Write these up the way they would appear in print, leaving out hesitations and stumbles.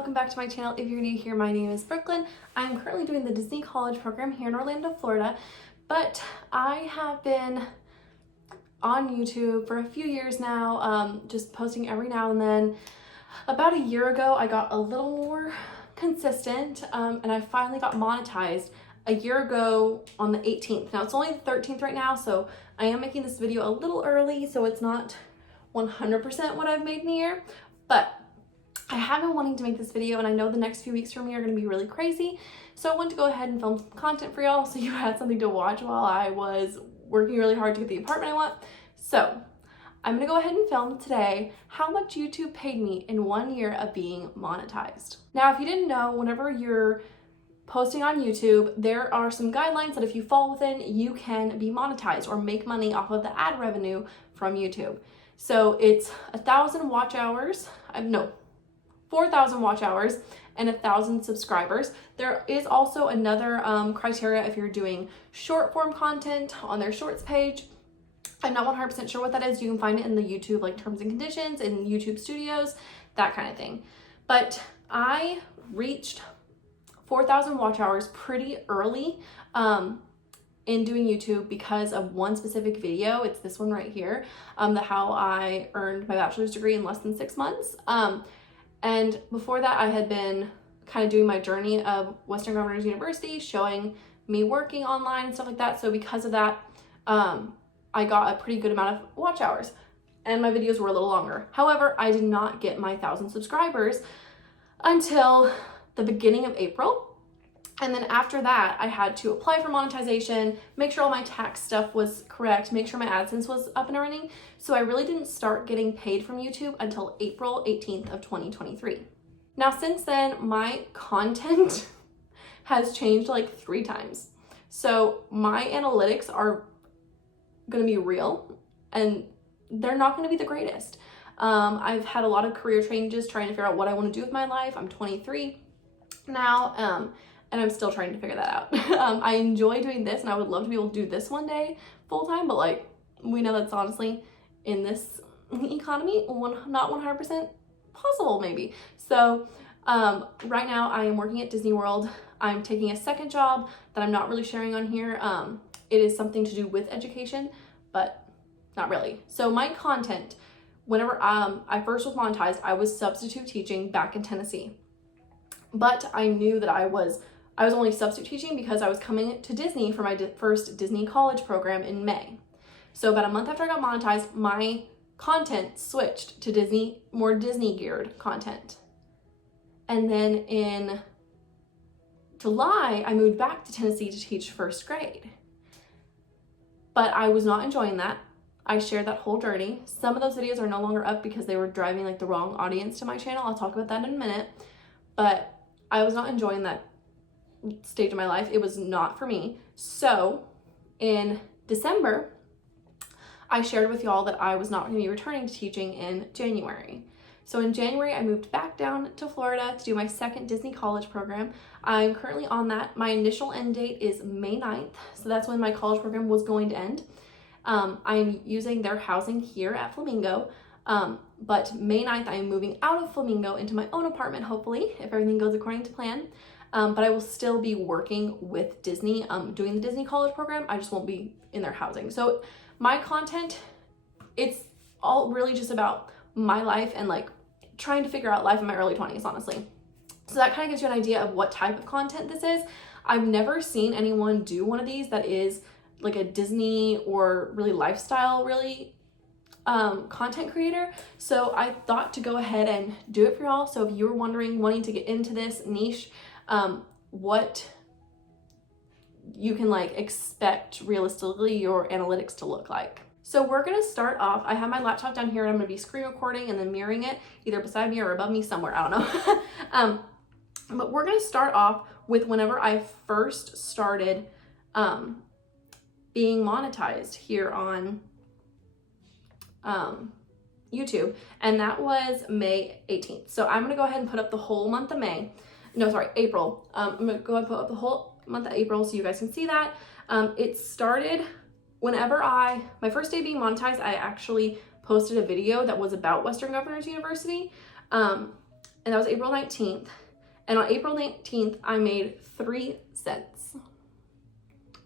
welcome back to my channel. If you're new here, my name is Brooklyn. I'm currently doing the Disney College program here in Orlando, Florida, but I have been on YouTube for a few years now, just posting every now and then. About a year ago, I got a little more consistent, and I finally got monetized a year ago on the 18th. Now it's only the 13th right now, so I am making this video a little early, so it's not 100% what I've made in a year, but I have been wanting to make this video, and I know the next few weeks for me are going to be really crazy, so I wanted to go ahead and film some content for y'all so you had something to watch while I was working really hard to get the apartment I want. So I'm going to go ahead and film today how much YouTube paid me in 1 year of being monetized. Now, if you didn't know, whenever you're posting on YouTube, there are some guidelines that if you fall within, you can be monetized or make money off of the ad revenue from YouTube. So it's 1,000 watch hours, 4,000 watch hours and 1,000 subscribers. There is also another criteria if you're doing short form content on their shorts page. I'm not 100% sure what that is. You can find it in the YouTube like terms and conditions in YouTube Studios, that kind of thing. But I reached 4,000 watch hours pretty early in doing YouTube because of one specific video. It's this one right here, the how I earned my bachelor's degree in less than 6 months. And before that, I had been kind of doing my journey of Western Governors University, showing me working online and stuff like that. So because of that, I got a pretty good amount of watch hours and my videos were a little longer. However, I did not get my 1,000 subscribers until the beginning of April. And then after that, I had to apply for monetization, make sure all my tax stuff was correct, make sure my AdSense was up and running. So I really didn't start getting paid from YouTube until April 18th of 2023. Now, since then, my content has changed like 3 times. So my analytics are gonna be real and they're not gonna be the greatest. I've had a lot of career changes trying to figure out what I wanna do with my life. I'm 23 now, and I'm still trying to figure that out. I enjoy doing this and I would love to be able to do this one day full time, but like we know that's honestly in this economy not 100% possible maybe. So right now I am working at Disney World. I'm taking a second job that I'm not really sharing on here. It is something to do with education, but not really. So my content, whenever I first was monetized, I was substitute teaching back in Tennessee. But I knew that I was only substitute teaching because I was coming to Disney for my first Disney College program in May. So about a month after I got monetized, my content switched to more Disney geared content. And then in July, I moved back to Tennessee to teach first grade. But I was not enjoying that. I shared that whole journey. Some of those videos are no longer up because they were driving like the wrong audience to my channel. I'll talk about that in a minute. But I was not enjoying that stage of my life. It was not for me. So in December, I shared with y'all that I was not going to be returning to teaching in January. So in January, I moved back down to Florida to do my second Disney College program. I'm currently on that. My initial end date is May 9th. So that's when my college program was going to end. I'm using their housing here at Flamingo. But May 9th, I am moving out of Flamingo into my own apartment, hopefully, if everything goes according to plan. But I will still be working with Disney, doing the Disney College program. I just won't be in their housing. So my content, it's all really just about my life and like trying to figure out life in my early 20s, honestly. So that kind of gives you an idea of what type of content this is. I've never seen anyone do one of these that is like a Disney or really lifestyle, content creator. So I thought to go ahead and do it for y'all. So if you were wanting to get into this niche, what you can like expect realistically your analytics to look like. So we're gonna start off. I have my laptop down here and I'm gonna be screen recording and then mirroring it either beside me or above me somewhere, I don't know. But we're gonna start off with whenever I first started being monetized here on YouTube, and that was May 18th. So I'm gonna go ahead and put up the whole month of April. I'm gonna go ahead and put up the whole month of April so you guys can see that. It started whenever my first day being monetized, I actually posted a video that was about Western Governors University. and that was April 19th. And on April 19th, I made 3 cents.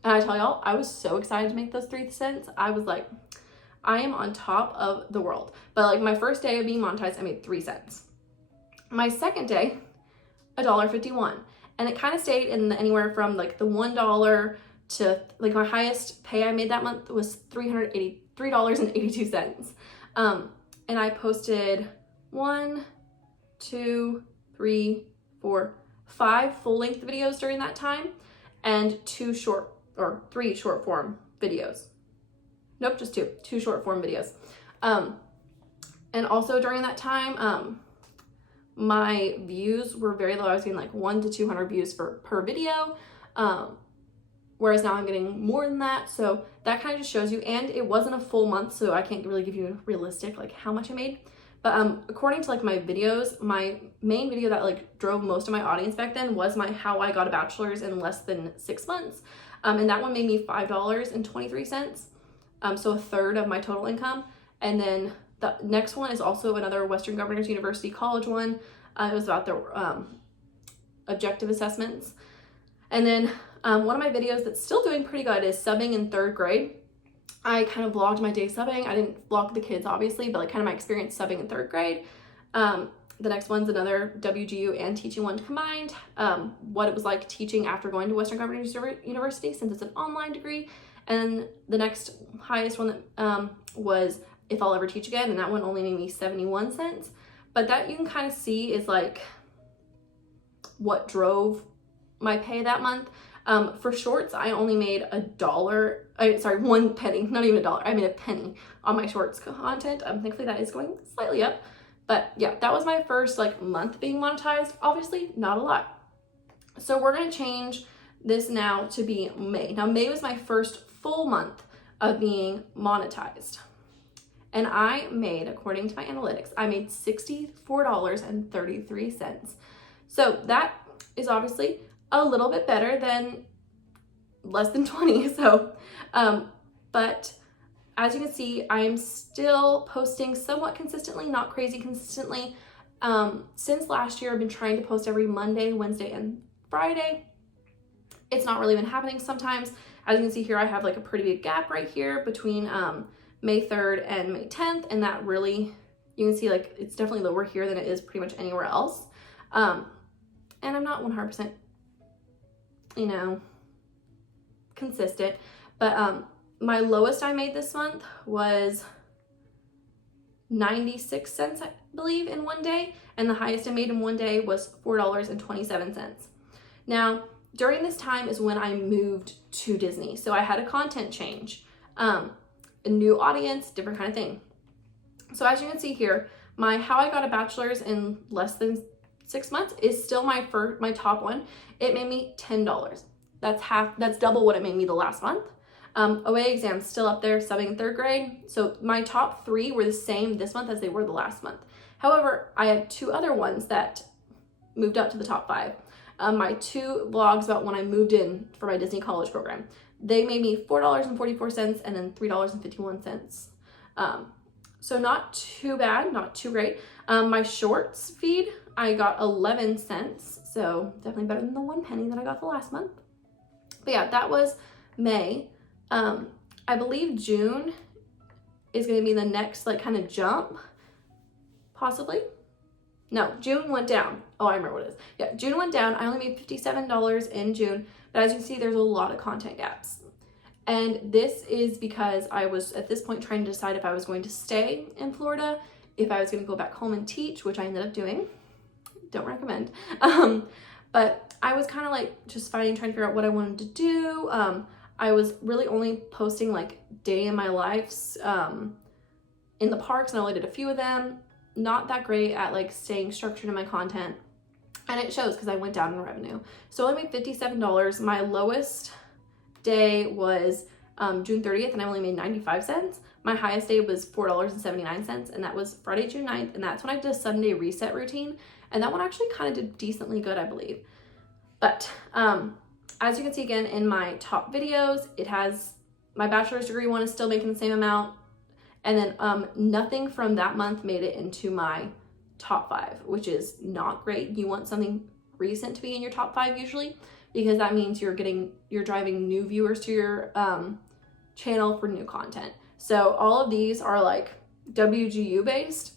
And I tell y'all, I was so excited to make those 3 cents. I was like, I am on top of the world. But like my first day of being monetized, I made 3 cents. My second day, $1.51. And it kind of stayed in anywhere from like the $1 to like my highest pay I made that month was $3.82. And I posted 1, 2, 3, 4, 5 full-length videos during that time and 3 short form videos. Nope, just 2 short form videos. And also during that time, my views were very low. I was getting like 100 to 200 views per video. Whereas now I'm getting more than that. So that kind of just shows you, and it wasn't a full month, so I can't really give you realistic like how much I made. But according to like my videos, my main video that like drove most of my audience back then was my how I got a bachelor's in less than 6 months. And that one made me $5.23. So a third of my total income. And then the next one is also another Western Governors University College one. It was about their objective assessments. And then one of my videos that's still doing pretty good is subbing in 3rd grade. I kind of vlogged my day subbing. I didn't vlog the kids, obviously, but like kind of my experience subbing in 3rd grade. The next one's another WGU and teaching one combined. What it was like teaching after going to Western Governors University, since it's an online degree. And the next highest one that was if I'll ever teach again, and that one only made me 71 cents. But that you can kind of see is like what drove my pay that month. For shorts, I only made $1 penny, not even $1. I made a penny on my shorts content. Thankfully that is going slightly up. But yeah, that was my first like month being monetized. Obviously not a lot. So we're gonna change this now to be May. Now May was my first full month of being monetized. And I made, according to my analytics, I made $64.33. So that is obviously a little bit better than less than 20. So, but as you can see, I'm still posting somewhat consistently, not crazy consistently. Since last year, I've been trying to post every Monday, Wednesday, and Friday. It's not really been happening sometimes. As you can see here, I have like a pretty big gap right here between May 3rd and May 10th. And that really, you can see like it's definitely lower here than it is pretty much anywhere else. And I'm not 100%, you know, consistent, but my lowest I made this month was 96 cents, I believe, in one day, and the highest I made in one day was $4.27. Now, during this time is when I moved to Disney, so I had a content change, a new audience, different kind of thing. So as you can see here, my how I got a bachelor's in less than 6 months is still my top one. It made me $10. That's double what it made me the last month. OA exams still up there, subbing in 3rd grade. So my top 3 were the same this month as they were the last month. However, I had 2 other ones that moved up to the top 5. My 2 vlogs about when I moved in for my Disney college program, they made me $4.44 and then $3.51. So not too bad, not too great. My shorts feed, I got 11 cents. So definitely better than the 1 penny that I got the last month. But yeah, that was May. I believe June is going to be the next like kind of jump, possibly. No, June went down. Oh, I remember what it is. Yeah, June went down. I only made $57 in June, but as you can see, there's a lot of content gaps. And this is because I was at this point trying to decide if I was going to stay in Florida, if I was going to go back home and teach, which I ended up doing. Don't recommend. But I was kind of like just trying to figure out what I wanted to do. I was really only posting like day in my lives in the parks, and I only did a few of them. Not that great at like staying structured in my content, and it shows because I went down in revenue. So I only made $57. My lowest day was June 30th, and I only made 95 cents. My highest day was $4.79, and that was Friday, June 9th, and that's when I did a Sunday reset routine, and that one actually kind of did decently good, I believe. But as you can see again in my top videos, it has my bachelor's degree one is still making the same amount, and then nothing from that month made it into my top 5, which is not great. You want something recent to be in your top 5 usually, because that means you're driving new viewers to your channel for new content. So all of these are like WGU based,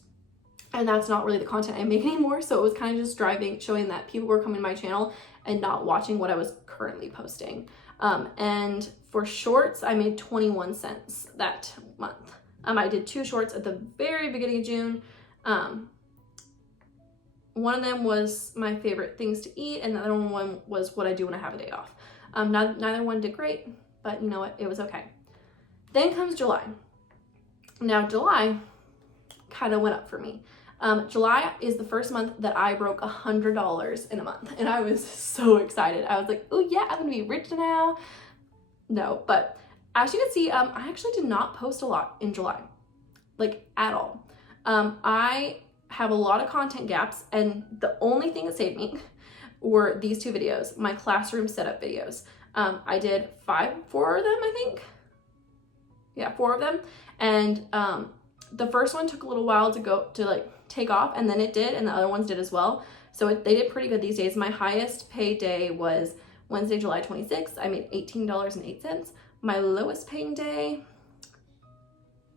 and that's not really the content I make anymore. So it was kind of just showing that people were coming to my channel and not watching what I was currently posting. And for shorts, I made 21 cents that month. I did 2 shorts at the very beginning of June. One of them was my favorite things to eat, and the other one was what I do when I have a day off. Neither one did great, but you know what? It was okay. Then comes July. Now July kind of went up for me. July is the first month that I broke $100 in a month, and I was so excited. I was like, oh yeah, I'm gonna be rich now. No, but as you can see, I actually did not post a lot in July, like at all. I have a lot of content gaps, and the only thing that saved me were these 2 videos, my classroom setup videos. I did 4 of them, I think. Yeah, 4 of them. And the first one took a little while to take off, and then it did, and the other ones did as well. So they did pretty good these days. My highest paid day was Wednesday, July 26th. I made $18.08. My lowest paying day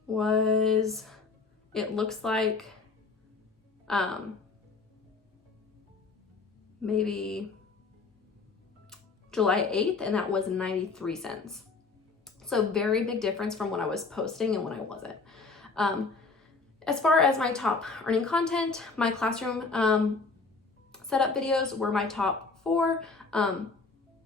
was, it looks like, maybe July 8th, and that was 93 cents. So very big difference from when I was posting and when I wasn't. As far as my top earning content, my classroom setup videos were my top 4.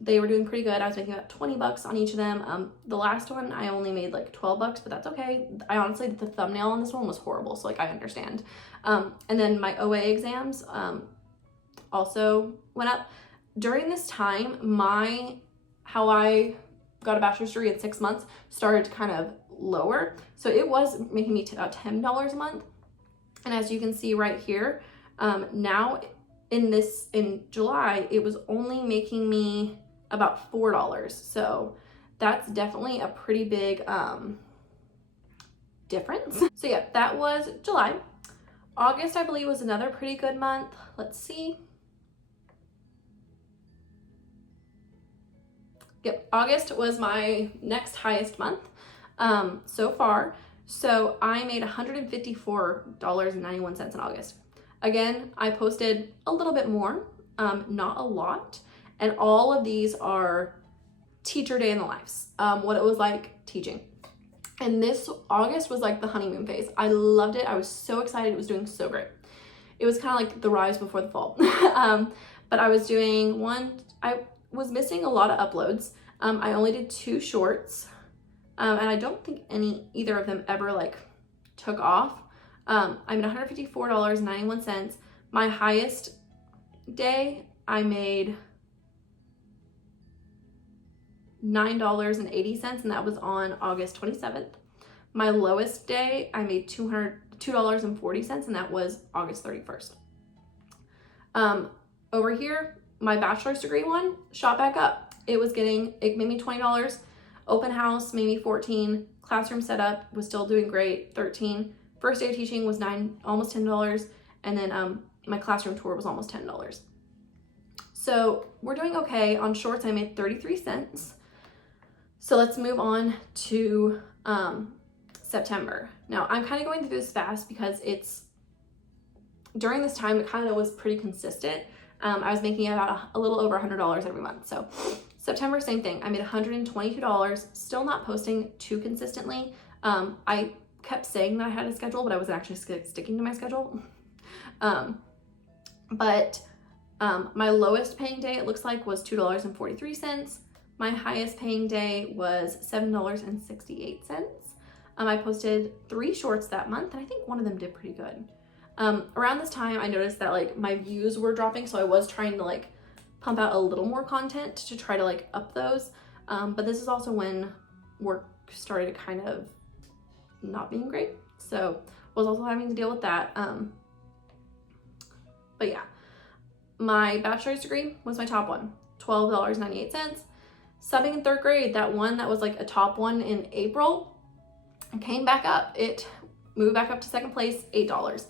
They were doing pretty good. I was making about 20 bucks on each of them. The last one I only made like 12 bucks, but that's okay. I honestly, the thumbnail on this one was horrible, so like I understand. And then my OA exams also went up. During this time, how I got a bachelor's degree in 6 months started to kind of lower. So it was making me about $10 a month. And as you can see right here, now in July, it was only making me about $4. So that's definitely a pretty big difference. So yeah, that was July. August, I believe, was another pretty good month. Let's see. Yep, August was my next highest month so far. So I made $154.91 in August. Again, I posted a little bit more, not a lot. And all of these are teacher day in the lives, what it was like teaching. And this August was like the honeymoon phase. I loved it. I was so excited. It was doing so great. It was kind of like the rise before the fall. But I was doing I was missing a lot of uploads. I only did 2 shorts. And I don't think either of them ever like took off. I made $154.91. My highest day, I made $9.80, and that was on August 27th. My lowest day, I made $2.40, and that was August 31st. Over here, my bachelor's degree one shot back up. It made me $20. Open house made me $14. Classroom setup was still doing great, $13. First day of teaching was almost $10. And then my classroom tour was almost $10. So we're doing okay. On shorts, I made 33 cents. So let's move on to September. Now I'm kind of going through this fast because during this time, it kind of was pretty consistent. I was making about a little over $100 every month. So September, same thing. I made $122, still not posting too consistently. I kept saying that I had a schedule, but I wasn't actually sticking to my schedule. But my lowest paying day, it looks like, was $2.43. My highest paying day was $7.68. I posted 3 shorts that month, and I think one of them did pretty good. Around this time, I noticed that like my views were dropping, so I was trying to like pump out a little more content to try to like up those. But this is also when work started kind of not being great, so was also having to deal with that. But yeah, my bachelor's degree was my top one, $12.98. Subbing in 3rd grade, that one that was like a top one in April, came back up. It moved back up to 2nd place, $8.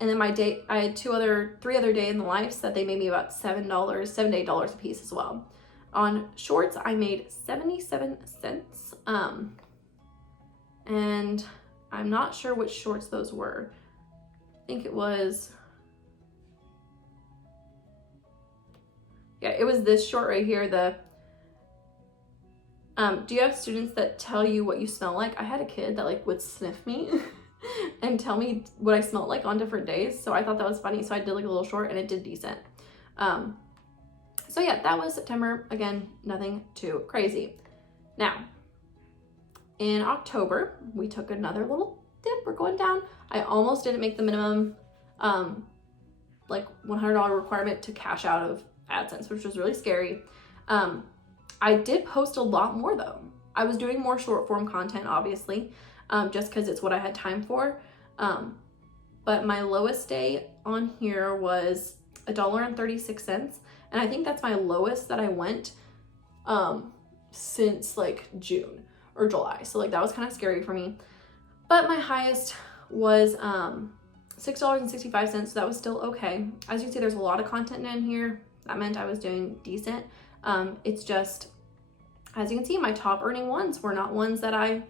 And then I had three other day in the lives that they made me about $7 to $8 a piece as well. On shorts, I made 77 cents. And I'm not sure which shorts those were. I think it was, yeah, it was this short right here. Do you have students that tell you what you smell like? I had a kid that like would sniff me and tell me what I smelled like on different days. So I thought that was funny. So I did like a little short and it did decent. So yeah, that was September. Again, nothing too crazy. Now, in October, we took another little dip. We're going down. I almost didn't make the minimum like $100 requirement to cash out of AdSense, which was really scary. I did post a lot more though. I was doing more short form content, obviously, just because it's what I had time for. But my lowest day on here was $1.36. And I think that's my lowest that I went since like June or July. So like that was kind of scary for me. But my highest was $6.65. So that was still okay. As you can see, there's a lot of content in here. That meant I was doing decent. It's just, as you can see, my top earning ones were not ones that I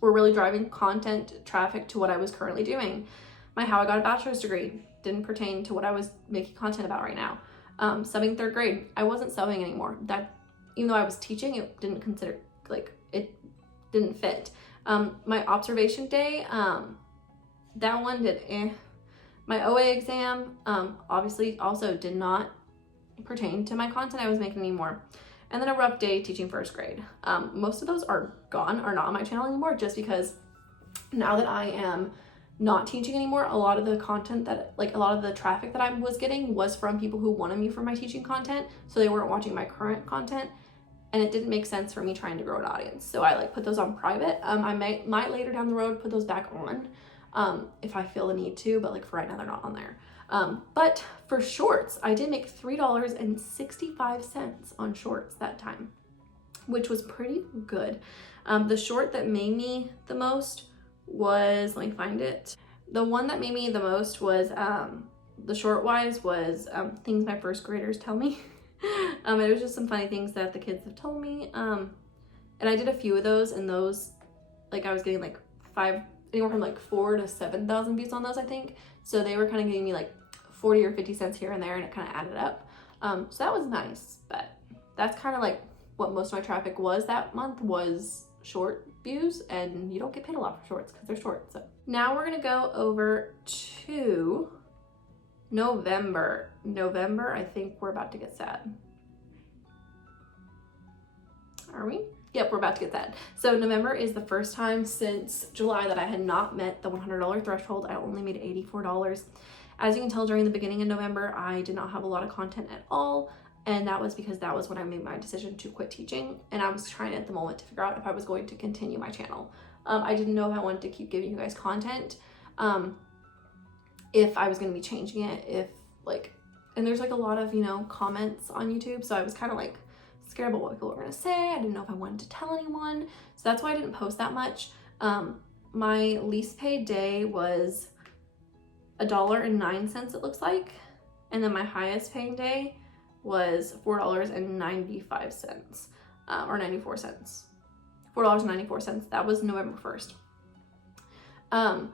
were really driving content traffic to what I was currently doing. My How I Got a Bachelor's Degree didn't pertain to what I was making content about right now. Subbing third grade, I wasn't subbing anymore. That, even though I was teaching, it didn't consider, like, it didn't fit. My observation day, that one did My OA exam, obviously also did not pertain to my content I was making anymore. And then a rough day teaching first grade. Most of those are gone, are not on my channel anymore, just because now that I am not teaching anymore, a lot of the content that, like a lot of the traffic that I was getting was from people who wanted me for my teaching content, so they weren't watching my current content, and it didn't make sense for me trying to grow an audience. So I like put those on private. I might later down the road put those back on if I feel the need to, but like for right now they're not on there. But for shorts, I did make $3.65 on shorts that time, which was pretty good. The short that made me the most was, let me find it. The one that made me the most was, the short wise was things my first graders tell me. It was just some funny things that the kids have told me. And I did a few of those, and those, like I was getting like anywhere from like 4,000 to 7,000 views on those, I think. So they were kind of giving me like 40 or 50 cents here and there, and it kind of added up. So that was nice, but that's kind of like what most of my traffic was that month, was short views, and you don't get paid a lot for shorts because they're short. So now we're gonna go over to November. I think we're about to get sad. Are we? Yep, we're about to get that. So November is the first time since July that I had not met the $100 threshold. I only made $84. As you can tell, during the beginning of November, I did not have a lot of content at all. And that was because that was when I made my decision to quit teaching. And I was trying at the moment to figure out if I was going to continue my channel. I didn't know if I wanted to keep giving you guys content. If I was going to be changing it, if like, and there's like a lot of, you know, comments on YouTube. So I was kind of like scared about what people were going to say. I didn't know if I wanted to tell anyone. So that's why I didn't post that much. My least paid day was $1.09, it looks like. And then my highest paying day was $4.95, or 94 cents. $4.94. That was November 1st.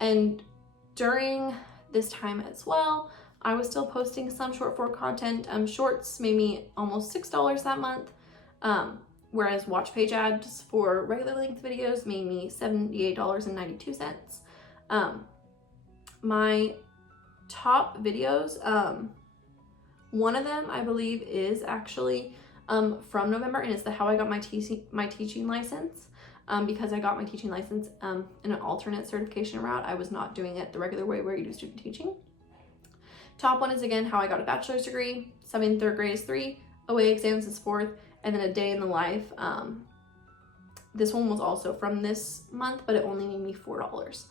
And during this time as well, I was still posting some short form content. Shorts made me almost $6 that month, whereas watch page ads for regular length videos made me $78.92. My top videos, one of them I believe is actually from November, and it's the How I Got my teaching license. Because I got my teaching license in an alternate certification route. I was not doing it the regular way where you do student teaching. Top one is again How I Got a Bachelor's Degree. Subbing third grade is 3, OA exams is 4th, and then a day in the life. This one was also from this month, but it only made me $4.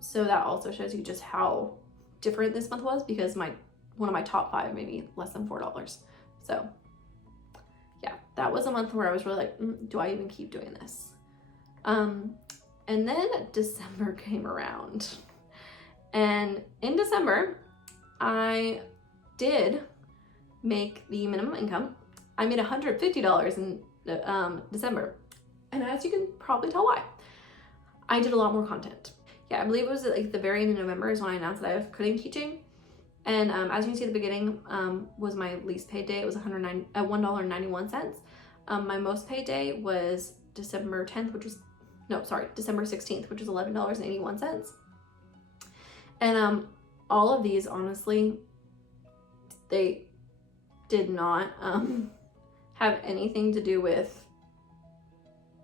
So that also shows you just how different this month was, because one of my top 5 made me less than $4. So yeah, that was a month where I was really like, do I even keep doing this? And then December came around, And in December, I did make the minimum income. I made $150 in December. And as you can probably tell why, I did a lot more content. Yeah, I believe it was like the very end of November is when I announced that I was quitting teaching. And as you can see at the beginning was my least paid day. It was $1.91. My most paid day was December 10th, December 16th, which was $11.81. And all of these, honestly, they did not have anything to do with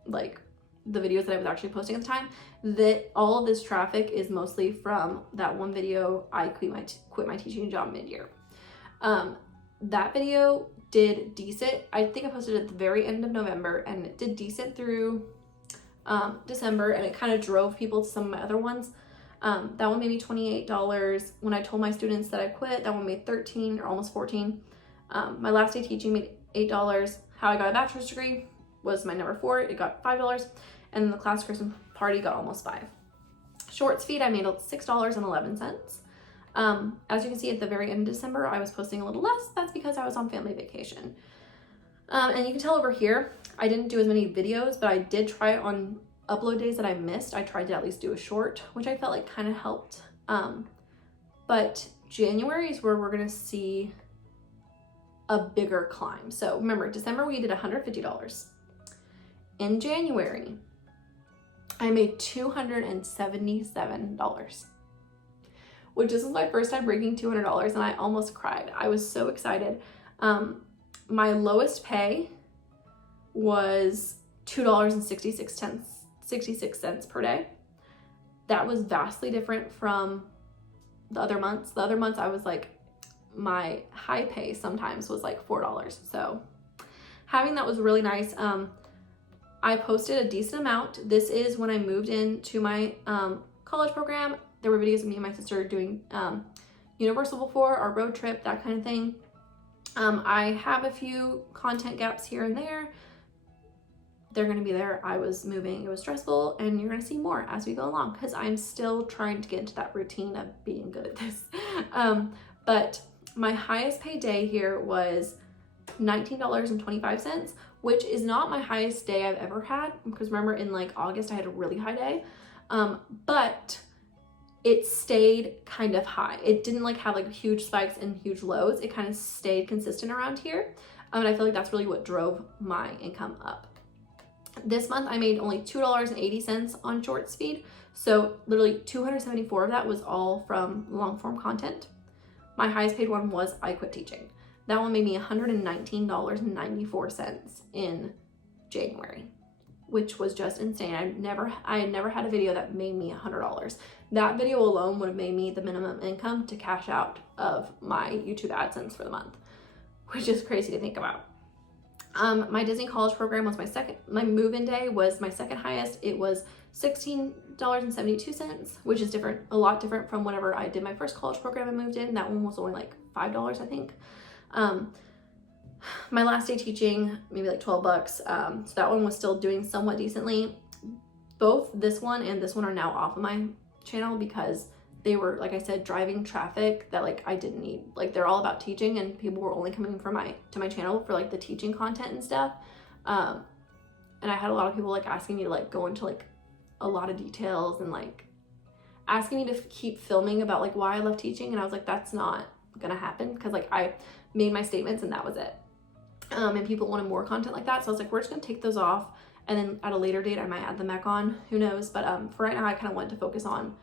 like the videos that I was actually posting at the time. That all of this traffic is mostly from that one video, I quit my teaching job mid-year. That video did decent. I think I posted it at the very end of November, and it did decent through December, and it kind of drove people to some of my other ones. That one made me $28. When I told my students that I quit, that one made $13 or almost $14. My last day teaching made $8. How I got a bachelor's degree was my number 4. It got $5. And then the class Christmas party got almost $5. Shorts feed, I made $6.11. As you can see at the very end of December, I was posting a little less. That's because I was on family vacation. And you can tell over here, I didn't do as many videos, but I did try on upload days that I missed. I tried to at least do a short, which I felt like kind of helped. But January is where we're gonna see a bigger climb. So remember, December we did $150. In January, I made $277, which this is my first time breaking $200, and I almost cried. I was so excited. My lowest pay was $2.66 per day. That was vastly different from the other months. The other months I was like, my high pay sometimes was like $4. So having that was really nice. I posted a decent amount. This is when I moved into my college program. There were videos of me and my sister doing Universal before, our road trip, that kind of thing. I have a few content gaps here and there. They're gonna be there. I was moving, it was stressful, and you're gonna see more as we go along because I'm still trying to get into that routine of being good at this. But my highest paid day here was $19.25, which is not my highest day I've ever had, because remember in like August I had a really high day, but it stayed kind of high. It didn't like have like huge spikes and huge lows. It kind of stayed consistent around here, and I feel like that's really what drove my income up. This month I made only $2.80 on shorts feed, so literally 274 of that was all from long form content. My highest paid one was I quit teaching. That one made me $119.94 in January, which was just insane. I had never had a video that made me $100. That video alone would have made me the minimum income to cash out of my YouTube AdSense for the month, which is crazy to think about. My Disney college program was my move-in day was my second highest. It was $16.72, which is a lot different from whenever I did my first college program and moved in. That one was only like $5, I think. My last day teaching, maybe like $12. So that one was still doing somewhat decently. Both this one and this one are now off of my channel because they were, like I said, driving traffic that like I didn't need. Like they're all about teaching, and people were only coming to my channel for like the teaching content and stuff. And I had a lot of people like asking me to like go into like a lot of details and like asking me to keep filming about like why I love teaching, and I was like, that's not gonna happen, because like I made my statements and that was it. And people wanted more content like that, so I was like, we're just gonna take those off, and then at a later date I might add them back on, who knows. But for right now I kind of wanted to focus on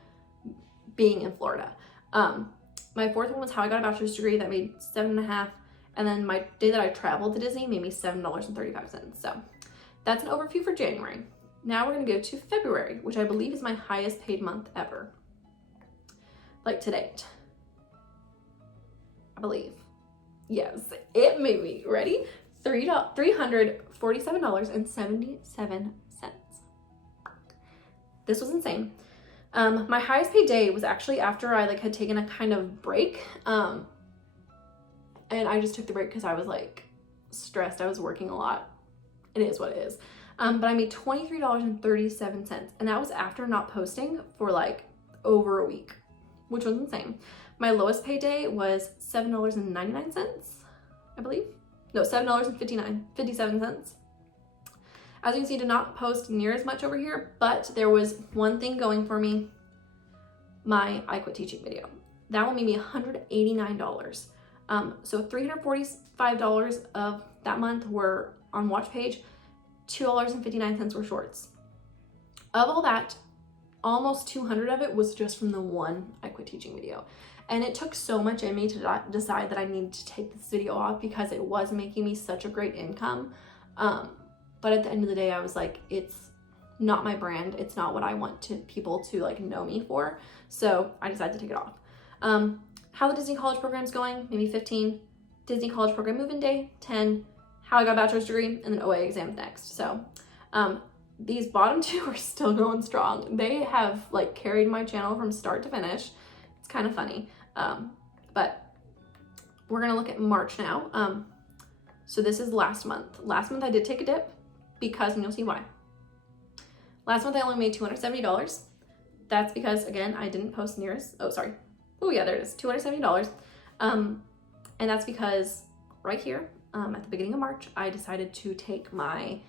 being in Florida. My fourth one was how I got a bachelor's degree. That made $7.50, and then my day that I traveled to Disney made me $7.35. So that's an overview for January. Now we're gonna go to February, which I believe is my highest paid month ever, like to date, I believe. Yes, it made me, ready? $347.77. This was insane. My highest paid day was actually after I like had taken a kind of break. And I just took the break because I was like stressed. I was working a lot. It is what it is. But I made $23.37, and that was after not posting for like over a week. which was insane. My lowest paid day was $7.99, I believe. No, $7.57. As you can see, I did not post near as much over here, but there was one thing going for me, my I Quit Teaching video. That one made me $189. So $345 of that month were on watch page, $2.59 were shorts. Of all that, almost 200 of it was just from the one I Quit Teaching video. And it took so much in me to decide that I needed to take this video off because it was making me such a great income. But at the end of the day, I was like, it's not my brand. It's not what I want people to like know me for. So I decided to take it off. How the Disney College program's going, maybe 15. Disney College program move-in day, 10. How I got a bachelor's degree, and then OA exams next. So these bottom two are still going strong. They have like carried my channel from start to finish. It's kind of funny. But we're gonna look at March now. So this is last month. Last month I did take a dip because, and you'll see why. Last month I only made $270. That's because, again, I didn't post near as, oh yeah, there it is, $270. And that's because right here, at the beginning of March, I decided to take my,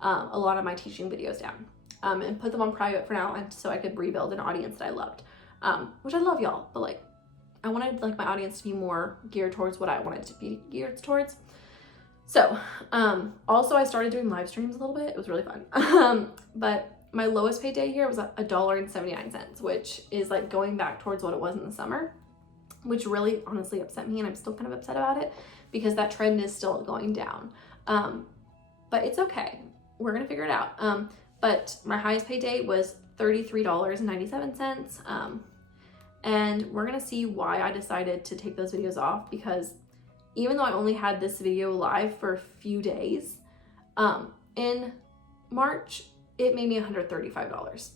a lot of my teaching videos down, and put them on private for now, and so I could rebuild an audience that I loved, which I love y'all, but like, I wanted like my audience to be more geared towards what I wanted to be geared towards. So, also I started doing live streams a little bit. It was really fun. But my lowest paid day here was $1.79, which is like going back towards what it was in the summer, which really honestly upset me. And I'm still kind of upset about it because that trend is still going down. But it's okay. We're going to figure it out. But my highest paid day was $33.97. And we're going to see why I decided to take those videos off, because even though I only had this video live for a few days, in March, it made me $135,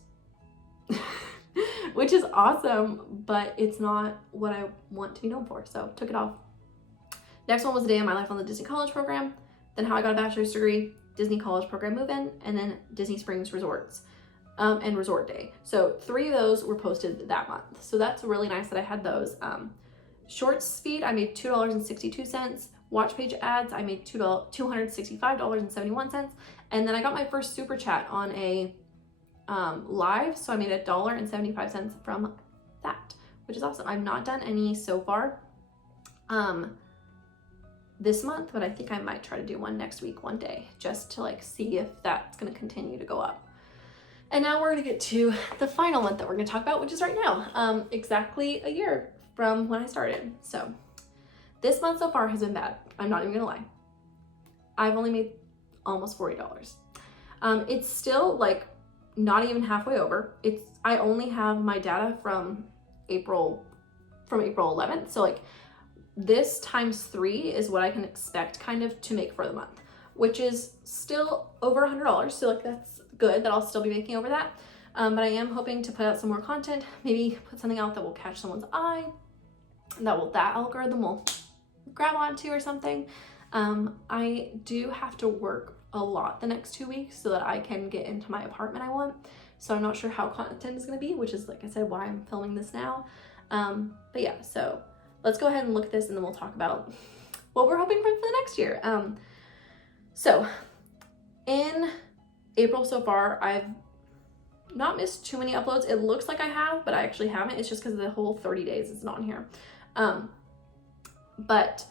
which is awesome, but it's not what I want to be known for, so took it off. Next one was a day in my life on the Disney College program, then how I got a bachelor's degree, Disney College program move-in, and then Disney Springs Resorts, and Resort Day. So 3 of those were posted that month, so that's really nice that I had those. Shorts feed, I made $2.62. Watch page ads, I made $265.71. And then I got my first super chat on a live, so I made $1.75 from that, which is awesome. I've not done any so far this month, but I think I might try to do one next week, one day, just to like see if that's gonna continue to go up. And now we're gonna get to the final month that we're gonna talk about, which is right now, exactly a year from when I started. So this month so far has been bad. I'm not even gonna lie. I've only made almost $40. It's still like not even halfway over. I only have my data from April 11th. So like this times 3 is what I can expect kind of to make for the month, which is still over $100. So like that's good that I'll still be making over that. But I am hoping to put out some more content, maybe put something out that will catch someone's eye, that algorithm will grab onto or something. I do have to work a lot the next 2 weeks so that I can get into my apartment I want. So I'm not sure how content is going to be, which is, like I said, why I'm filming this now. But yeah, so let's go ahead and look at this and then we'll talk about what we're hoping for the next year. So in April so far, I've not missed too many uploads. It looks like I have, but I actually haven't. It's just because the whole 30 days is not on here. But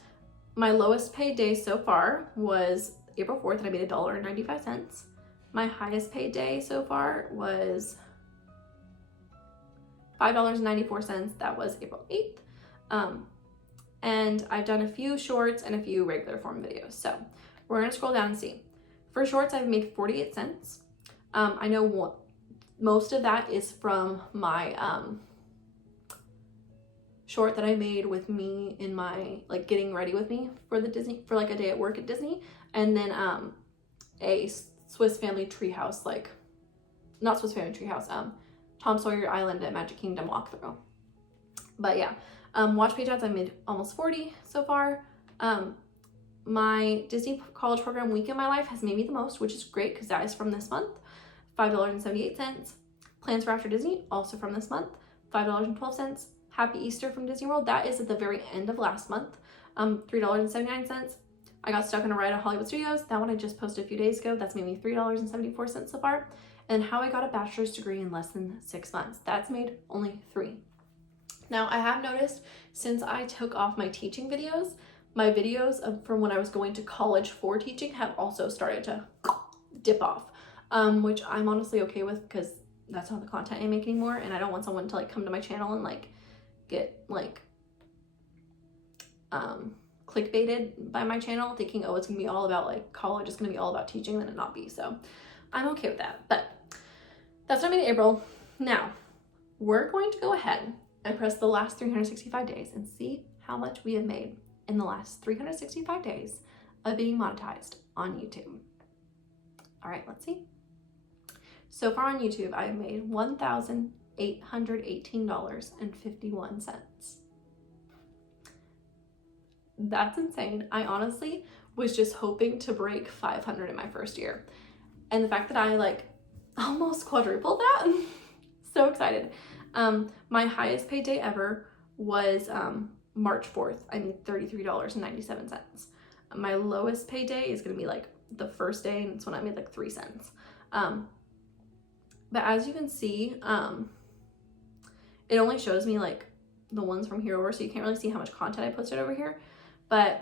my lowest paid day so far was April 4th, and I made $1.95. My highest paid day so far was $5.94. That was April 8th. And I've done a few shorts and a few regular form videos. So we're gonna scroll down and see. For shorts, I've made 48 cents. I know most of that is from my short that I made with me in my, like, getting ready with me for the Disney, for like a day at work at Disney. And then a Swiss Family Treehouse, like, not Swiss Family Treehouse, Tom Sawyer Island at Magic Kingdom walkthrough. But yeah, watch page ads, I made almost 40 so far. My Disney College program week in my life has made me the most, which is great because that is from this month, $5.78. Plans for After Disney, also from this month, $5.12. Happy Easter from Disney World. That is at the very end of last month. $3.79. I got stuck in a ride at Hollywood Studios. That one I just posted a few days ago. That's made me $3.74 so far. And how I got a bachelor's degree in less than 6 months. That's made only $3. Now, I have noticed since I took off my teaching videos, my videos from when I was going to college for teaching have also started to dip off, which I'm honestly okay with because that's not the content I make anymore, and I don't want someone to like come to my channel and like get like clickbaited by my channel thinking, oh, it's gonna be all about like college, it's gonna be all about teaching, then it not be. So I'm okay with that. But that's what I made in April. Now we're going to go ahead and press the last 365 days and see how much we have made in the last 365 days of being monetized on YouTube. All right, let's see. So far on YouTube, I've made $1,818.51. That's insane. I honestly was just hoping to break 500 in my first year. And the fact that I like almost quadrupled that, so excited. My highest paid day ever was March 4th. I made $33.97. My lowest paid day is gonna be like the first day, and it's when I made like 3 cents. But as you can see, it only shows me like the ones from here over, so you can't really see how much content I posted over here. But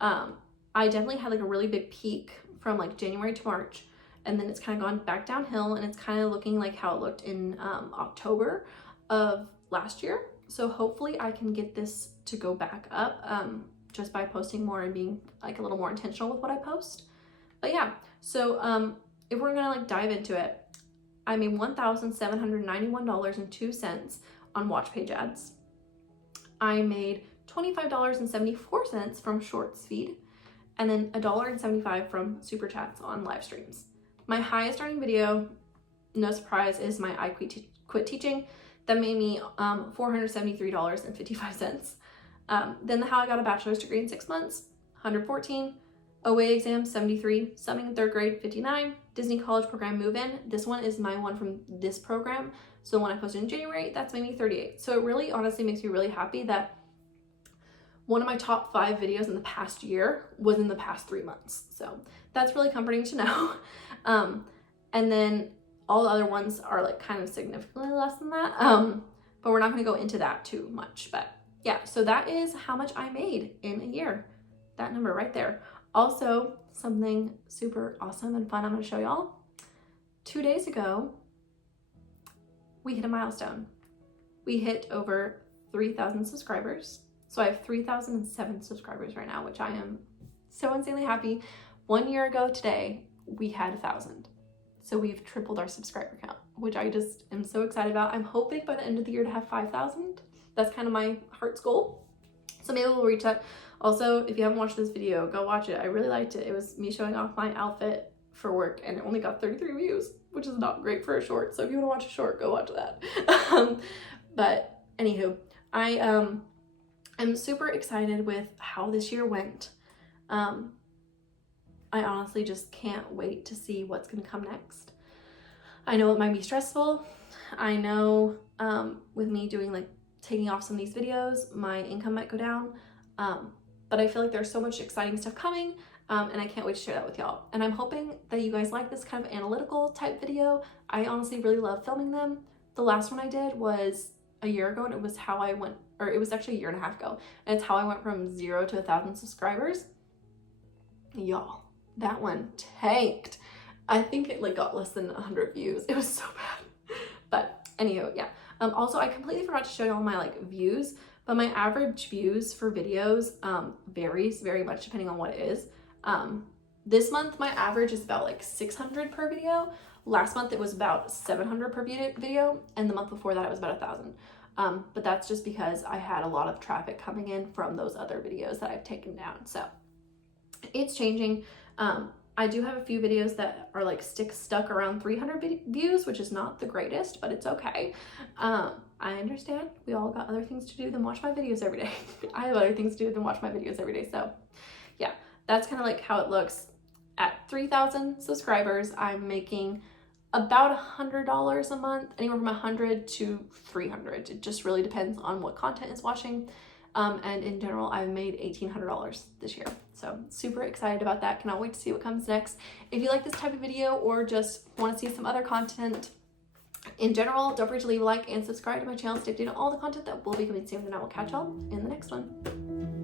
I definitely had like a really big peak from like January to March, and then it's kind of gone back downhill, and it's kind of looking like how it looked in October of last year. So hopefully I can get this to go back up just by posting more and being like a little more intentional with what I post. But yeah, so if we're gonna like dive into it, I made $1,791.02 on watch page ads. I made $25.74 from shorts feed, and then $1.75 from super chats on live streams. My highest earning video, no surprise, is my I quit teaching. That made me $473.55. Then the how I got a bachelor's degree in 6 months, $114. OA exam, $73. Subbing in 3rd grade, $59. Disney College Program move-in. This one is my one from this program. So when I posted in January, that's made me $38. So it really honestly makes me really happy that one of my top 5 videos in the past year was in the past 3 months. So that's really comforting to know. And then all the other ones are like kind of significantly less than that. But we're not going to go into that too much. But yeah, so that is how much I made in a year. That number right there. Also, something super awesome and fun I'm going to show y'all. 2 days ago, we hit a milestone. We hit over 3,000 subscribers. So I have 3,007 subscribers right now, which I am so insanely happy. 1 year ago today, we had 1,000. So we've tripled our subscriber count, which I just am so excited about. I'm hoping by the end of the year to have 5,000. That's kind of my heart's goal. So maybe we'll reach that. Also, if you haven't watched this video, go watch it. I really liked it. It was me showing off my outfit for work, and it only got 33 views, which is not great for a short. So if you want to watch a short, go watch that. But anywho, I'm super excited with how this year went. I honestly just can't wait to see what's going to come next. I know it might be stressful. I know with me doing like taking off some of these videos, my income might go down. But I feel like there's so much exciting stuff coming, and I can't wait to share that with y'all. And I'm hoping that you guys like this kind of analytical type video. I honestly really love filming them. The last one I did was a year ago, and it was how I went, or it was actually a year and a half ago, and it's how I went from 0 to 1,000 subscribers. Y'all, that one tanked. I think it like got less than 100 views. It was so bad. But anywho, yeah. Also, I completely forgot to show y'all my like views, but my average views for videos varies very much depending on what it is. This month, my average is about like 600 per video. Last month, it was about 700 per video, and the month before that, it was about 1,000. But that's just because I had a lot of traffic coming in from those other videos that I've taken down. So it's changing. I do have a few videos that are like stuck around 300 views, which is not the greatest, but it's okay. I understand. We all got other things to do than watch my videos every day. I have other things to do than watch my videos every day. So yeah, that's kind of like how it looks. At 3,000 subscribers, I'm making about $100 a month, anywhere from $100 to $300. It just really depends on what content is watching. And in general, I've made $1,800 this year. So super excited about that. Cannot wait to see what comes next. If you like this type of video or just want to see some other content in general, don't forget to leave a like and subscribe to my channel to stay updated on all the content that will be coming soon. And I will catch y'all in the next one.